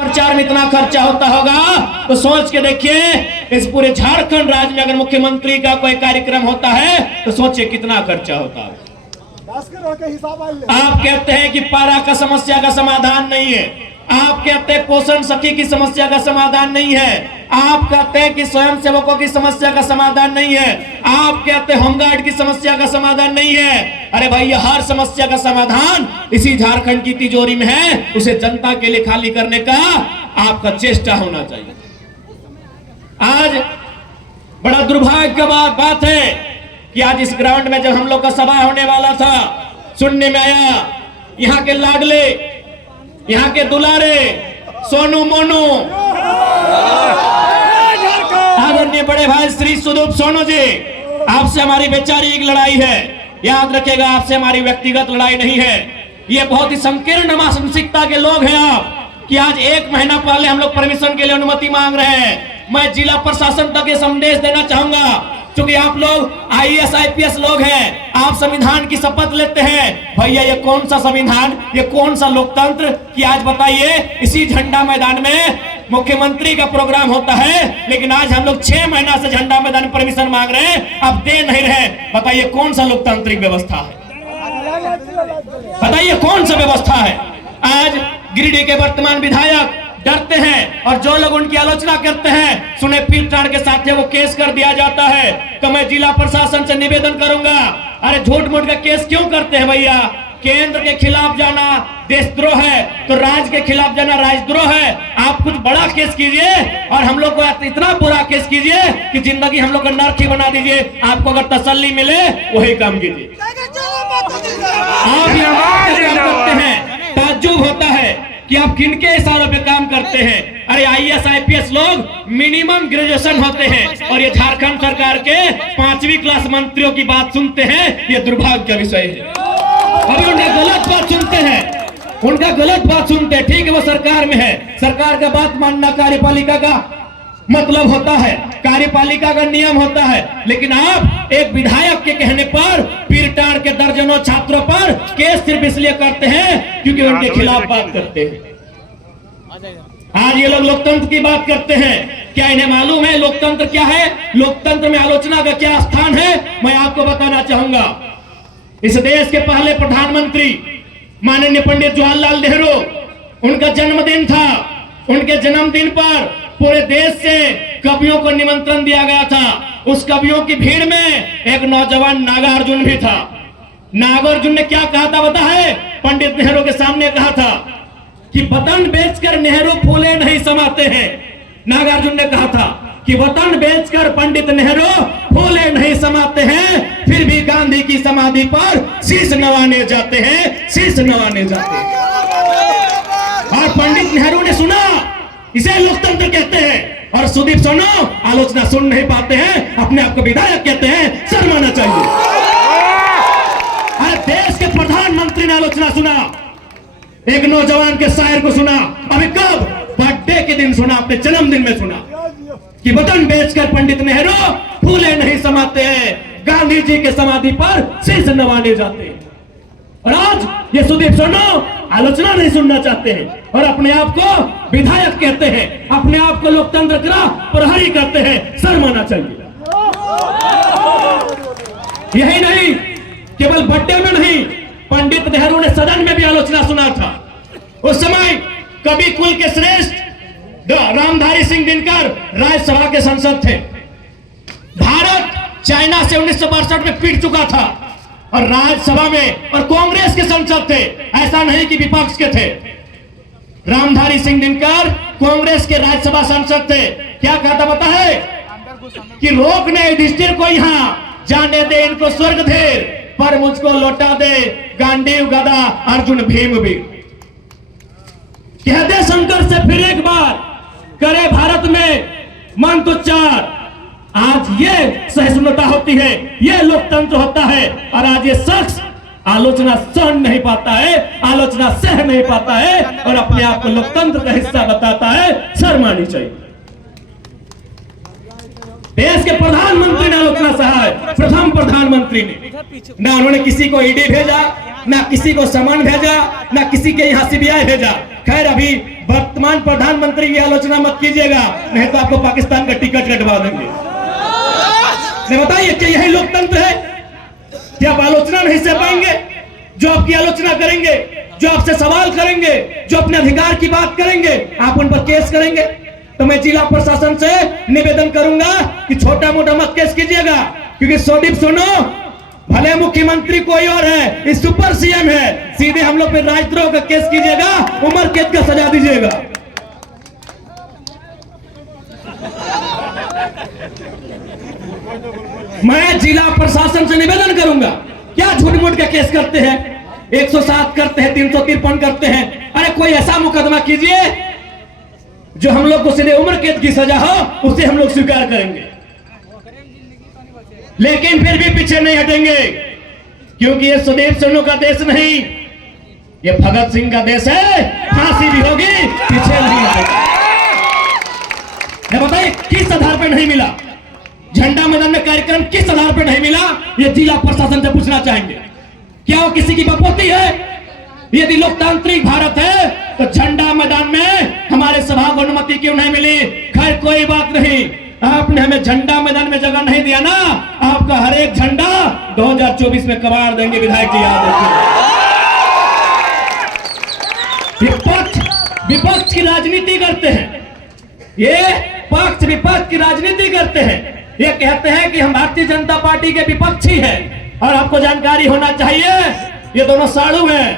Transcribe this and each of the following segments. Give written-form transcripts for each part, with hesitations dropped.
प्रचार में इतना खर्चा होता होगा तो सोच के देखिए, इस पूरे झारखंड राज्य में अगर मुख्यमंत्री का कोई कार्यक्रम होता है तो सोचिए कितना खर्चा होता है। आप कहते हैं कि पारा का समस्या का समाधान नहीं है, आप कहते हैं पोषण सखी की समस्या का समाधान नहीं है, आप कहते हैं कि स्वयं सेवकों की समस्या का समाधान नहीं है, आप कहते हैं होमगार्ड की समस्या का समाधान नहीं है। अरे भाई, हर समस्या का समाधान इसी झारखंड की तिजोरी में है, उसे जनता के लिए खाली करने का आपका चेष्टा होना चाहिए। आज बड़ा दुर्भाग्य की बात है कि आज इस ग्राउंड में जब हम लोग का सभा होने वाला था, सुनने में आया यहाँ के लाडले, यहाँ के दुलारे सोनू मोनू, आदरणीय बड़े भाई श्री सुदीप सोनू जी, आपसे हमारी वैचारिक लड़ाई है। याद रखिएगा, आपसे हमारी व्यक्तिगत लड़ाई नहीं है। ये बहुत ही संकीर्ण मानसिकता के लोग हैं आप, कि आज 1 महीना पहले हम लोग परमिशन के लिए अनुमति मांग रहे हैं। मैं जिला प्रशासन तक ये संदेश देना चाहूंगा, क्योंकि आप लोग IAS IPS लोग हैं, आप संविधान की शपथ लेते हैं। भैया, ये कौन सा संविधान, ये कौन सा लोकतंत्र कि आज बताइए इसी झंडा मैदान में मुख्यमंत्री का प्रोग्राम होता है, लेकिन आज हम लोग 6 महीना से झंडा मैदान में परमिशन मांग रहे हैं, अब दे नहीं रहे। बताइए कौन सा लोकतांत्रिक व्यवस्था है, बताइए कौन सा व्यवस्था है। आज गिरिडीह के वर्तमान विधायक डरते हैं और जो लोग उनकी आलोचना करते हैं, सुने पीठ के साथ वो केस कर दिया जाता है। तो मैं जिला प्रशासन से निवेदन करूंगा, अरे झूठ मूठ का केस क्यों करते हैं भैया? केंद्र के खिलाफ जाना देशद्रोह है, तो राज्य के खिलाफ जाना राजद्रोह है। आप कुछ बड़ा केस कीजिए और हम लोग को इतना बुरा केस कीजिए कि जिंदगी हम लोग को नरक ही बना दीजिए। आपको अगर तसल्ली मिले वही काम कीजिए। आप यहाँ करते हैं, ताज्जुब होता है कि आप किनके इशारों पे काम करते हैं। अरे IAS IPS लोग मिनिमम ग्रेजुएशन होते हैं और ये झारखंड सरकार के 5वीं क्लास मंत्रियों की बात सुनते हैं, ये दुर्भाग्य का विषय है। अभी उनका गलत बात सुनते हैं, उनका गलत बात सुनते हैं। ठीक है, वो सरकार में है, सरकार का बात मानना कार्यपालिका का मतलब होता है, कार्यपालिका का नियम होता है, लेकिन आप एक विधायक के कहने पर पीरटार के दर्जनों छात्रों पर केस सिर्फ इसलिए करते हैं क्योंकि उनके खिलाफ बात करते हैं। आज ये लोग लोकतंत्र की बात करते हैं, क्या इन्हें मालूम है लोकतंत्र क्या है? लोकतंत्र में आलोचना का क्या स्थान है? मैं आपको बताना चाहूंगा। इस देश के पहले प्रधानमंत्री माननीय पंडित जवाहरलाल नेहरू, उनका जन्मदिन था। उनके जन्मदिन पर पूरे देश से कवियों को निमंत्रण दिया गया था। उस कवियों की भीड़ में एक नौजवान नागार्जुन भी था। नागार्जुन ने क्या कहा था पता है? पंडित नेहरू के सामने कहा था कि वतन बेचकर नेहरू फूले नहीं समाते हैं। नागार्जुन ने कहा था कि वतन बेचकर पंडित नेहरू फूले नहीं समाते हैं, फिर भी गांधी की समाधि पर शीश नवाने जाते हैं, शीश नवाने जाते हैं। और पंडित नेहरू ने सुना, इसे लोकतंत्र कहते हैं। और सुदीप सोनू आलोचना सुन नहीं पाते हैं, अपने आप को विधायक कहते हैं, शर्माना चाहिए। अरे देश के प्रधानमंत्री ने आलोचना सुना, एक नौजवान के शायर को सुना, अभी कब? बर्थडे के दिन सुना, अपने जन्मदिन में सुना कि वतन बेचकर पंडित नेहरू फूले नहीं समाते हैं, गांधी जी के समाधि पर शीश नवाने जाते हैं। और आज ये सुदीप सोनू आलोचना नहीं सुनना चाहते हैं और अपने आप को विधायक कहते हैं, अपने आप को लोकतंत्र का प्रहरी करते हैं, शर्माना चाहिए। यही नहीं, केवल बर्थडे में नहीं, पंडित नेहरू ने सदन में भी आलोचना सुना था। उस समय कवि कुल के श्रेष्ठ रामधारी सिंह दिनकर राज्यसभा के सांसद थे। भारत चाइना से 1962 में पिट चुका था और राज्यसभा में और कांग्रेस के सांसद थे, ऐसा नहीं कि विपक्ष के थे। रामधारी सिंह दिनकर कांग्रेस के राज्यसभा सांसद थे। क्या कहा था पता है? कि रोकने युधिष्ठिर को यहाँ जाने दे, इनको स्वर्ग दे, पर मुझको लौटा दे गांडीव गदा अर्जुन भीम भी। कह दे शंकर से फिर एक बार, करे भारत में मंत्रोच्चार। आज ये सहिष्णुता होती है, ये लोकतंत्र होता है। और आज ये शख्स आलोचना सहन नहीं पाता है, आलोचना सह नहीं पाता है और अपने आप को लोकतंत्र का हिस्सा बताता है, शर्मानी चाहिए। देश के प्रधानमंत्री ने आलोचना सहा है, प्रथम प्रधानमंत्री ने। ना उन्होंने किसी को ईडी भेजा, ना किसी को समन भेजा, ना किसी के यहाँ CBI भेजा। खैर अभी वर्तमान प्रधानमंत्री की आलोचना मत कीजिएगा, नहीं तो आपको पाकिस्तान का टिकट कटवा देंगे। बताइए, क्या यही लोकतंत्र है? क्या आप आलोचना नहीं सह पाएंगे? जो आपकी आलोचना करेंगे, जो आपसे सवाल करेंगे, जो अपने अधिकार की बात करेंगे, आप उन पर केस करेंगे। तो मैं जिला प्रशासन से निवेदन करूंगा कि छोटा मोटा मत केस कीजिएगा, क्योंकि सोदीप सोनो भले मुख्यमंत्री कोई और है, इस सुपर सीएम है, सीधे हम लोग पे राजद्रोह का केस कीजिएगा, उम्र कैद का सजा दीजिएगा। मैं जिला प्रशासन से निवेदन करूंगा, क्या झूठ मूठ का केस करते हैं, 107 करते हैं, 353 करते हैं। अरे कोई ऐसा मुकदमा कीजिए जो हम लोग को सीधे उम्र कैद की सजा हो, उसे हम लोग स्वीकार करेंगे। लेकिन फिर भी पीछे नहीं हटेंगे, क्योंकि ये सुदीप सोनू का देश नहीं, ये भगत सिंह का देश है। फांसी भी होगी, पीछे नहीं हटेंगे। बताइए, किस आधार पर नहीं मिला झंडा मैदान में कार्यक्रम, किस आधार पर नहीं मिला? ये जिला प्रशासन से पूछना चाहेंगे। क्या वो किसी की बपोती है? यदि लोकतांत्रिक भारत है तो झंडा मैदान में हमारे सभा को अनुमति क्यों नहीं मिली? खैर कोई बात नहीं, आपने हमें झंडा मैदान में जगह नहीं दिया ना, आपका हर एक झंडा 2024 में कबाड़ देंगे। विधायक जी याद रखिए, विपक्ष की राजनीति करते हैं, ये पक्ष विपक्ष की राजनीति करते हैं। ये कहते हैं कि हम भारतीय जनता पार्टी के विपक्षी हैं, और आपको जानकारी होना चाहिए ये दोनों साड़ू हैं,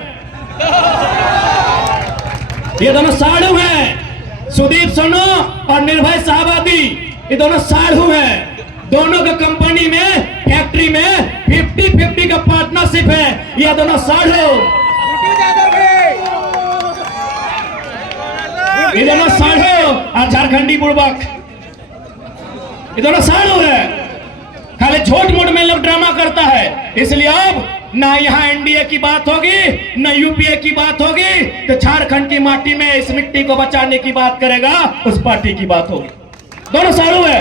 ये दोनों साड़ू हैं। सुदीप सोनू और निर्भय शाहबादी, ये दोनों साड़ू हैं। दोनों के कंपनी में, फैक्ट्री में 50-50 का पार्टनरशिप है। ये दोनों साड़ू, ये दोनों साड़ू और झारखंडी बुड़बक, ये दोनों साड़ू है। खाली झूठ मूठ में लोग ड्रामा करता है, इसलिए अब ना यहाँ एनडीए की बात होगी, ना यूपीए की बात होगी, तो झारखंड की माटी में इस मिट्टी को बचाने की बात करेगा, उस पार्टी की बात होगी। दोनों साड़ू है।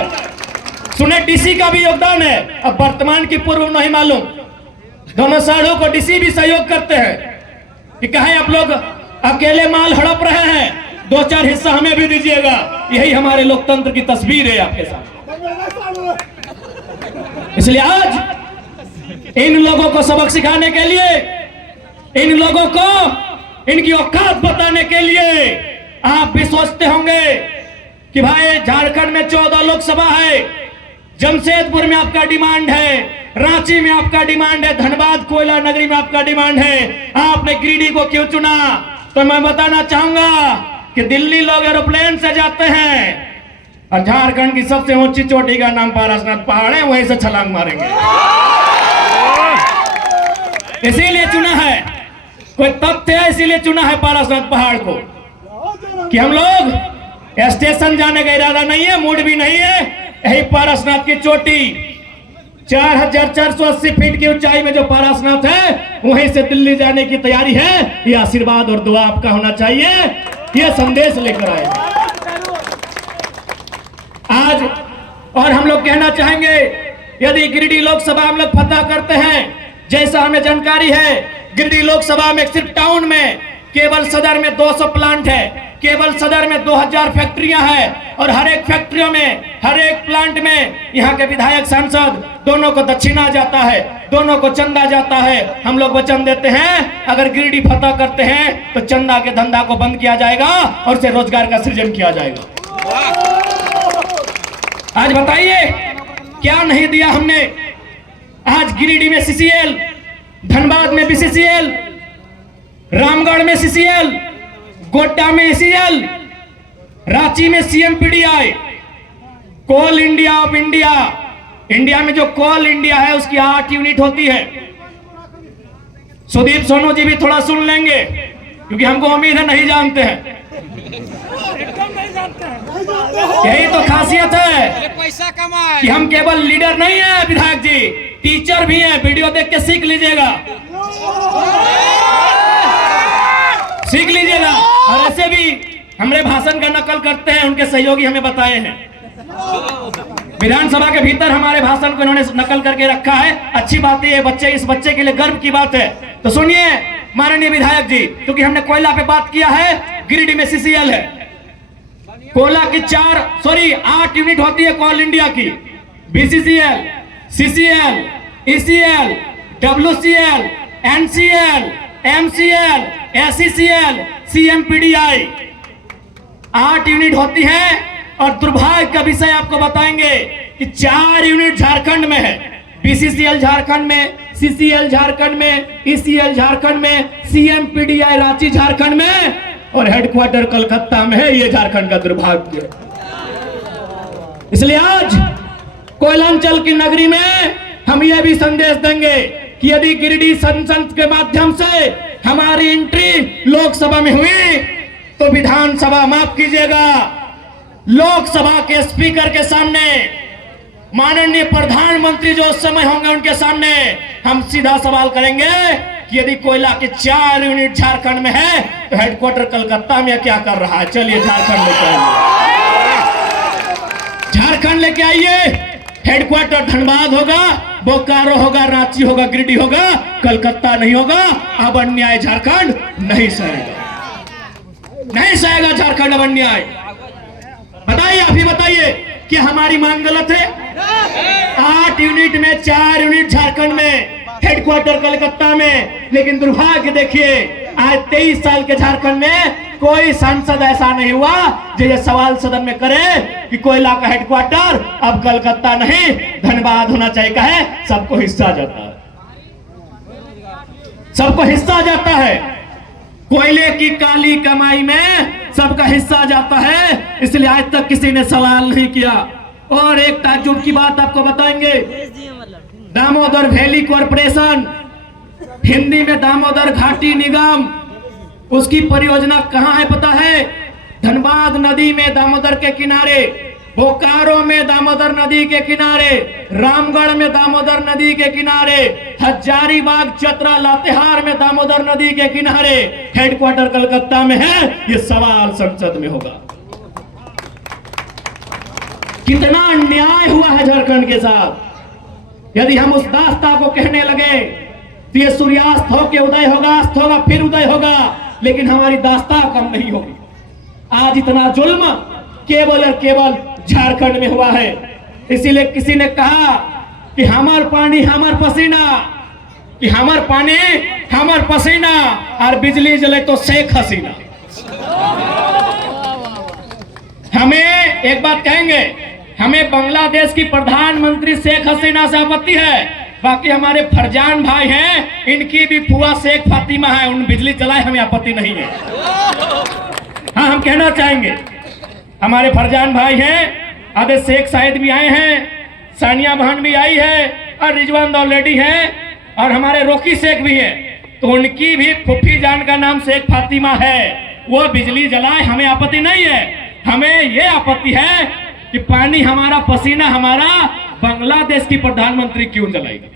सुने डीसी का भी योगदान है, अब वर्तमान की पूर्व नहीं मालूम। दोनों साड़ू को डीसी भी सहयोग करते हैं कि कहीं आप लोग अकेले माल हड़प रहे हैं, 2-4 हिस्सा हमें भी दीजिएगा। यही हमारे लोकतंत्र की तस्वीर है आपके साथ। इसलिए आज इन लोगों को सबक सिखाने के लिए, इन लोगों को इनकी औकात बताने के लिए, आप भी सोचते होंगे कि भाई झारखंड में 14 लोकसभा है, जमशेदपुर में आपका डिमांड है, रांची में आपका डिमांड है, धनबाद कोयला नगरी में आपका डिमांड है, आपने गिरिडीह को क्यों चुना? तो मैं बताना चाहूंगा कि दिल्ली लोग एरोप्लेन से जाते हैं, और झारखंड की सबसे ऊंची चोटी का नाम पारसनाथ पहाड़ है, वहीं से छलांग मारेंगे। इसीलिए चुना है, कोई तथ्य है, इसीलिए चुना है पारसनाथ पहाड़ को, कि हम लोग स्टेशन जाने का इरादा नहीं है, मूड भी नहीं है। यही पारसनाथ की चोटी 4480 फीट की ऊंचाई में जो पारसनाथ है, वहीं से दिल्ली जाने की तैयारी है। ये आशीर्वाद और दुआ आपका होना चाहिए, ये संदेश लेकर आए आज। और हम लोग कहना चाहेंगे, यदि गिरिडीह लोकसभा हम लोग फतह करते हैं, जैसा हमें जानकारी है, गिरिडीह लोकसभा में सिर्फ टाउन में केवल सदर में 200 प्लांट है, केवल सदर में 2000 फैक्ट्रियां हैं, और हर एक फैक्ट्रियों में, हर एक प्लांट में यहाँ के विधायक सांसद दोनों को दक्षिणा जाता है, दोनों को चंदा जाता है। हम लोग वचन देते हैं, अगर गिरिडीह फतह करते हैं तो चंदा के धंधा को बंद किया जाएगा और उसे रोजगार का सृजन किया जाएगा। आज बताइए क्या नहीं दिया हमने? आज गिरिडीह में सीसीएल, धनबाद में बीसीसीएल, रामगढ़ में सीसीएल, गोड्डा में एसीएल, रांची में CMPDI, coal India of India. India में जो कोल इंडिया है उसकी 8 यूनिट होती है। सुदीप सोनू जी भी थोड़ा सुन लेंगे, क्योंकि हमको उम्मीद है नहीं जानते हैं। यही तो खासियत है पैसा कमाए कि हम केवल लीडर नहीं है विधायक जी, टीचर भी हैं। वीडियो देख के सीख लीजिएगा, सीख लीजिएगा। और ऐसे भी हमारे भाषण का नकल करते हैं, उनके सहयोगी हमें बताए हैं। विधानसभा के भीतर हमारे भाषण को इन्होंने नकल करके रखा है। अच्छी बात है, बच्चे, इस बच्चे के लिए गर्व की बात है। तो सुनिए, माननीय विधायक जी, क्योंकि हमने कोयला पे बात किया है, गिरिडीह में सीसीएल है। कोयला की 8 यूनिट होती है कोल इंडिया की, BCCL, CCL, ECL, WCL, NCL, MCL, SECL, CMPDI, 8 unit होती है। और दुर्भाग्य का विषय आपको बताएंगे कि 4 यूनिट झारखंड में है, बीसीसीएल झारखंड में, सीसीएल झारखंड में, ईसीएल झारखंड में, सीएमपीडीआई रांची झारखंड में, और हेडक्वार्टर कलकत्ता में है। ये झारखंड का दुर्भाग्य। इसलिए आज कोयलांचल की नगरी में हम यह भी संदेश देंगे कि यदि गिरिडीह संसद के माध्यम से हमारी एंट्री लोकसभा में हुई तो विधानसभा, माफ कीजिएगा, लोकसभा के स्पीकर के सामने, माननीय प्रधानमंत्री जो उस समय होंगे उनके सामने हम सीधा सवाल करेंगे कि यदि कोयला के 4 यूनिट झारखंड में है तो हेडक्वार्टर कलकत्ता में क्या कर रहा है? चलिए झारखंड लेके आइए, झारखंड लेके आइए। हेडक्वार्टर धनबाद होगा, बोकारो होगा, रांची होगा, गिरिडीह होगा, कलकत्ता नहीं होगा। अब अन्याय झारखंड नहीं सहेगा, नहीं सहेगा झारखंड अब अन्याय। बताइए, आप ही बताइए कि हमारी मांग गलत है? 8 यूनिट में 4 यूनिट झारखंड में, हेडक्वार्टर कलकत्ता में। लेकिन दुर्भाग्य देखिए, आज 23 साल के झारखंड में कोई सांसद ऐसा नहीं हुआ जो ये सवाल सदन में करे कि कोयला का हेडक्वार्टर अब कलकत्ता नहीं धनबाद होना चाहिए। कहे सबको हिस्सा जाता है, सबको हिस्सा जाता है। कोयले की काली कमाई में सबका हिस्सा जाता है, इसलिए आज तक किसी ने सवाल नहीं किया। और एक ताज्जुब की बात आपको बताएंगे, दामोदर वैली कॉरपोरेशन, हिंदी में दामोदर घाटी निगम, उसकी परियोजना कहां है पता है? धनबाद नदी में दामोदर के किनारे, बोकारो में दामोदर नदी के किनारे, रामगढ़ में दामोदर नदी के किनारे, हजारीबाग, चतरा, लातेहार में दामोदर नदी के किनारे। हेडक्वार्टर कलकत्ता में है। ये सवाल संसद में होगा। कितना अन्याय हुआ है झारखंड के साथ। यदि हम उस दास्ता को कहने लगे तो ये सूर्यास्त हो के उदय होगा, अस्त होगा, फिर उदय होगा, लेकिन हमारी दास्ता कम नहीं होगी। आज इतना जुल्म केवल और केवल झारखंड में हुआ है। इसीलिए किसी ने कहा कि हमार पानी हमार पसीना, कि हमार पानी हमार पसीना, और बिजली जले तो शेख हसीना। हमें एक बात कहेंगे, हमें बांग्लादेश की प्रधानमंत्री शेख हसीना से आपत्ति है, बाकी हमारे फरजान भाई हैं, इनकी भी फुआ शेख फातिमा है, उन बिजली चलाए, हमें आपत्ति नहीं है। हाँ, हम कहना चाहेंगे हमारे फरजान भाई हैं, आधे शेख साहिद भी आए हैं, सानिया बहन भी आई है, और रिजवान दौलेडी है, और हमारे रोकी शेख भी है। तो उनकी भी फुफी जान का नाम शेख फातिमा है, वो बिजली जलाए, हमें आपत्ति नहीं है। हमें ये आपत्ति है कि पानी हमारा पसीना हमारा, बांग्लादेश की प्रधानमंत्री क्यों जलाएगी?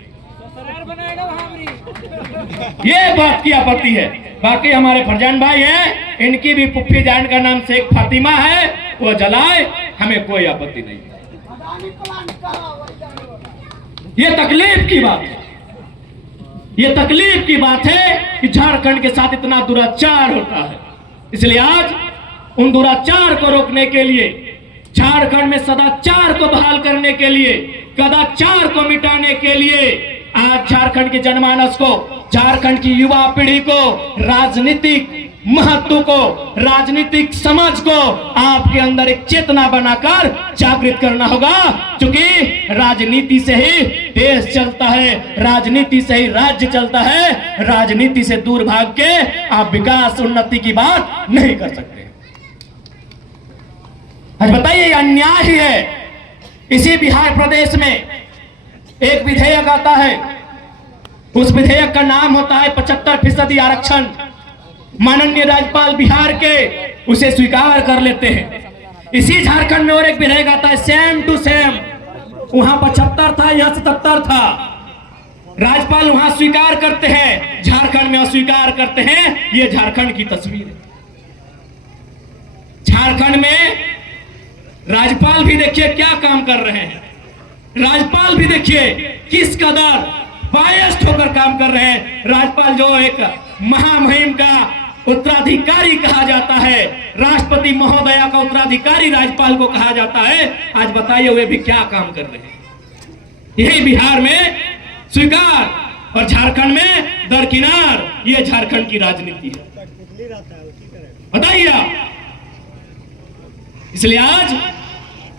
ये बात की आपत्ति है। बाकी हमारे फरजान भाई हैं, इनकी भी फुफी जान का नाम शेख फातिमा है, वो जलाए, हमें कोई आपत्ति नहीं है। ये तकलीफ की बात है, ये तकलीफ की बात है कि झारखंड के साथ इतना दुराचार होता है। इसलिए आज उन दुराचार को रोकने के लिए, झारखंड में सदाचार को बहाल करने के लिए, कदाचार को मिटाने के लिए आज झारखंड के जनमानस को, झारखंड की युवा पीढ़ी को, राजनीतिक महत्व को, राजनीतिक समझ को आपके अंदर एक चेतना बनाकर जागृत करना होगा। क्योंकि राजनीति से ही देश चलता है, राजनीति से ही राज्य चलता है। राजनीति से दूर भाग के आप विकास उन्नति की बात नहीं कर सकते। आज बताइए, अन्याय ही है। इसी बिहार प्रदेश में एक विधेयक आता है, उस विधेयक का नाम होता है 75% आरक्षण। माननीय राज्यपाल बिहार के उसे स्वीकार कर लेते हैं। इसी झारखंड में और एक विधेयक आता है, सेम टू सेम। वहां 75 था, यहां 77 था। राज्यपाल वहां स्वीकार करते हैं, झारखंड में अस्वीकार करते हैं। ये झारखंड की तस्वीर है। झारखंड में राज्यपाल भी देखिए क्या काम कर रहे हैं। राज्यपाल भी देखिए किस कदर बायस्ड होकर काम कर रहे हैं। राज्यपाल जो एक महामहिम का उत्तराधिकारी कहा जाता है, राष्ट्रपति महोदया का उत्तराधिकारी राज्यपाल को कहा जाता है। आज बताइए वे भी क्या काम कर रहे हैं? यही बिहार में स्वीकार और झारखंड में दरकिनार। ये झारखंड की राजनीति है, बताइए आप। इसलिए आज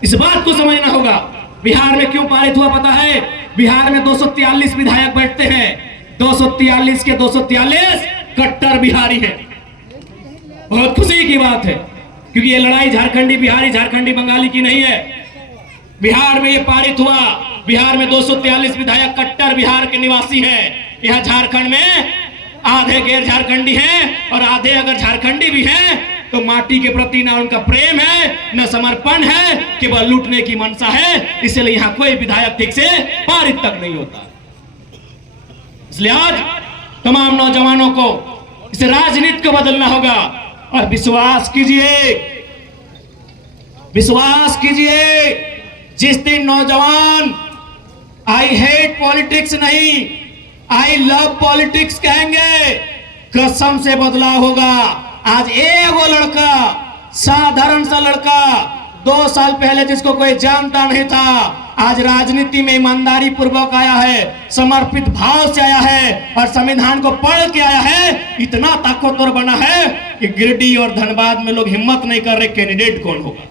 इस बात को समझना होगा, बिहार में क्यों पारित हुआ पता है? बिहार में 243 विधायक बैठते हैं, 243 के 243 कट्टर बिहारी हैं। बहुत खुशी की बात है, क्योंकि ये लड़ाई झारखंडी बिहारी, झारखंडी बंगाली की नहीं है। बिहार में ये पारित हुआ, बिहार में 243 विधायक कट्टर बिहार के निवासी हैं। यह झारखंड में आधे गैर झारखंडी हैं और आधे अगर झारखंडी भी हैं तो माटी के प्रति ना उनका प्रेम है, न समर्पण है, केवल लूटने की मंशा है। इसलिए यहां कोई विधायक ठीक से पारित तक नहीं होता। इसलिए आज तमाम नौजवानों को इस राजनीति को बदलना होगा और विश्वास कीजिए, विश्वास कीजिए, जिस दिन नौजवान आई हेट पॉलिटिक्स नहीं, आई लव पॉलिटिक्स कहेंगे, कसम से बदलाव होगा। आज एगो लड़का, साधारण सा लड़का, 2 साल पहले जिसको कोई जानता नहीं था, आज राजनीति में ईमानदारी पूर्वक आया है, समर्पित भाव से आया है और संविधान को पढ़ के आया है। इतना ताकतवर बना है कि गिरिडीह और धनबाद में लोग हिम्मत नहीं कर रहे कैंडिडेट कौन होगा।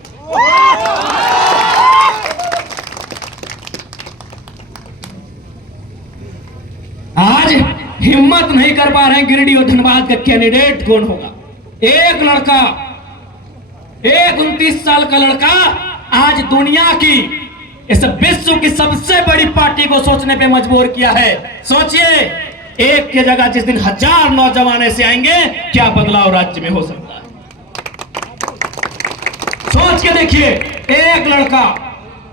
आज हिम्मत नहीं कर पा रहे हैं गिरिडीह और धनबाद का कैंडिडेट कौन होगा। एक लड़का, एक 29 साल का लड़का आज दुनिया की, इस विश्व की सबसे बड़ी पार्टी को सोचने पे मजबूर किया है। सोचिए, एक के जगह जिस दिन 1000 नौजवान ऐसे आएंगे, क्या बदलाव राज्य में हो सकता है? सोच के देखिए, एक लड़का,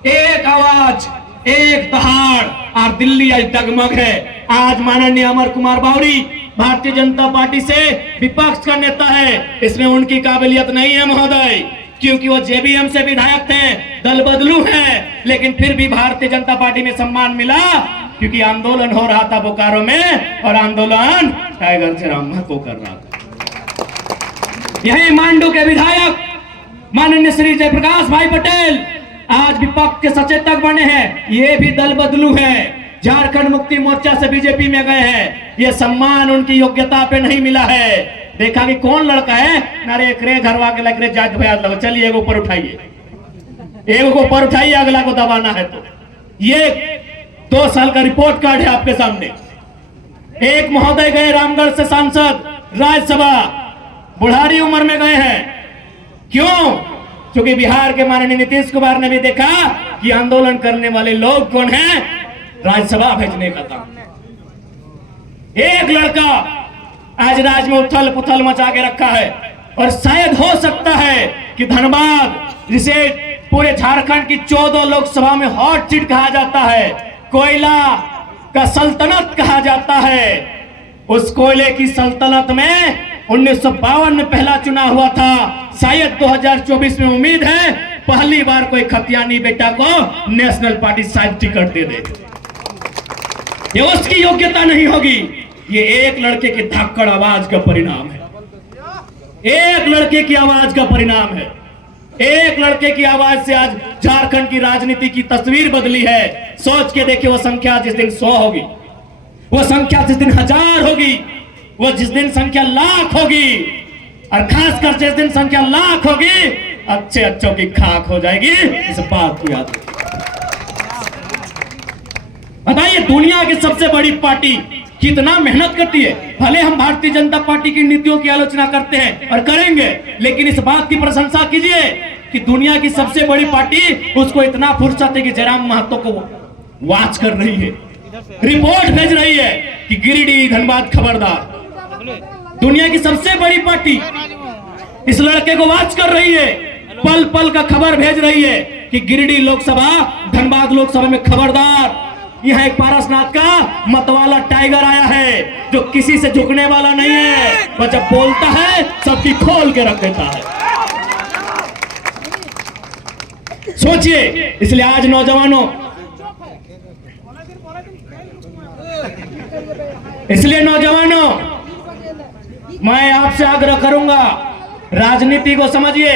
एक आवाज, एक दहाड़, और दिल्ली आज डगमग है। आज माननीय अमर कुमार बावरी भारतीय जनता पार्टी से विपक्ष का नेता है, इसमें उनकी काबिलियत नहीं है महोदय, क्योंकि वो जेबीएम से विधायक थे, दल बदलू हैं, लेकिन फिर भी भारतीय जनता पार्टी में सम्मान मिला, क्योंकि आंदोलन हो रहा था बोकारो में और आंदोलन टाइगर जयराम महतो कर रहा था। यही मांडू के विधायक माननीय श्री जयप्रकाश भाई पटेल आज विपक्ष के सचेतक बने हैं, ये भी दल बदलू है, झारखंड मुक्ति मोर्चा से बीजेपी में गए हैं। ये सम्मान उनकी योग्यता पे नहीं मिला है। देखा कि कौन लड़का है, नारे एकरे घरवा के लग रहे जात भयात लगो, चलिए एगो ऊपर उठाइए, एगो को ऊपर उठाइए, अगला को दबाना है। तो ये 2 साल का रिपोर्ट कार्ड है आपके सामने। एक महोदय गए रामगढ़ से सांसद राज्यसभा, बुढ़ारी उम्र में गए हैं। क्यों? क्योंकि बिहार के माननीय नीतीश कुमार ने भी देखा कि आंदोलन करने वाले लोग कौन हैं, राज्यसभा भेजने का था। एक लड़का आज राज्य में उथल पुथल मचा के रखा है, और शायद हो सकता है कि धनबाद, जिसे पूरे झारखंड की 14 लोकसभा में हॉट सीट कहा जाता है, कोयला का सल्तनत कहा जाता है, उस कोयले की सल्तनत में 1952 में पहला चुनाव हुआ था। शायद 2024 में उम्मीद है पहली बार कोई खतियानी बेटा को नेशनल पार्टी शायद टिकट दे दे। ये उसकी योग्यता नहीं होगी, ये एक लड़के की धाकड़ आवाज का परिणाम है, एक लड़के की आवाज का परिणाम है। एक लड़के की आवाज से आज झारखंड की राजनीति की तस्वीर बदली है। सोच के देखिए, वो संख्या जिस दिन 100 होगी, वो संख्या जिस दिन 1000 होगी, वो जिस दिन संख्या लाख होगी, और खासकर जिस दिन संख्या लाख होगी, अच्छे अच्छों की खाक हो जाएगी। इस बात को याद रखिए। बताइए, दुनिया की सबसे बड़ी पार्टी कितना मेहनत करती है। भले हम भारतीय जनता पार्टी की नीतियों की आलोचना करते हैं और करेंगे, लेकिन इस बात की प्रशंसा कीजिए कि दुनिया की सबसे बड़ी पार्टी, उसको इतना फुर्सत है कि जयराम महतो को वॉच कर रही है, रिपोर्ट भेज रही है कि गिरिडीह धनबाद खबरदार। दुनिया की सबसे बड़ी पार्टी इस लड़के को वॉच कर रही है, पल पल का खबर भेज रही है कि गिरिडीह लोकसभा, धनबाद लोकसभा में खबरदार। यहाँ एक पारसनाथ का मतवाला टाइगर आया है, जो किसी से झुकने वाला नहीं है, वह जब बोलता है सबकी खोल के रख देता है। सोचिए, इसलिए आज नौजवानों, मैं आपसे आग्रह करूंगा, राजनीति को समझिए।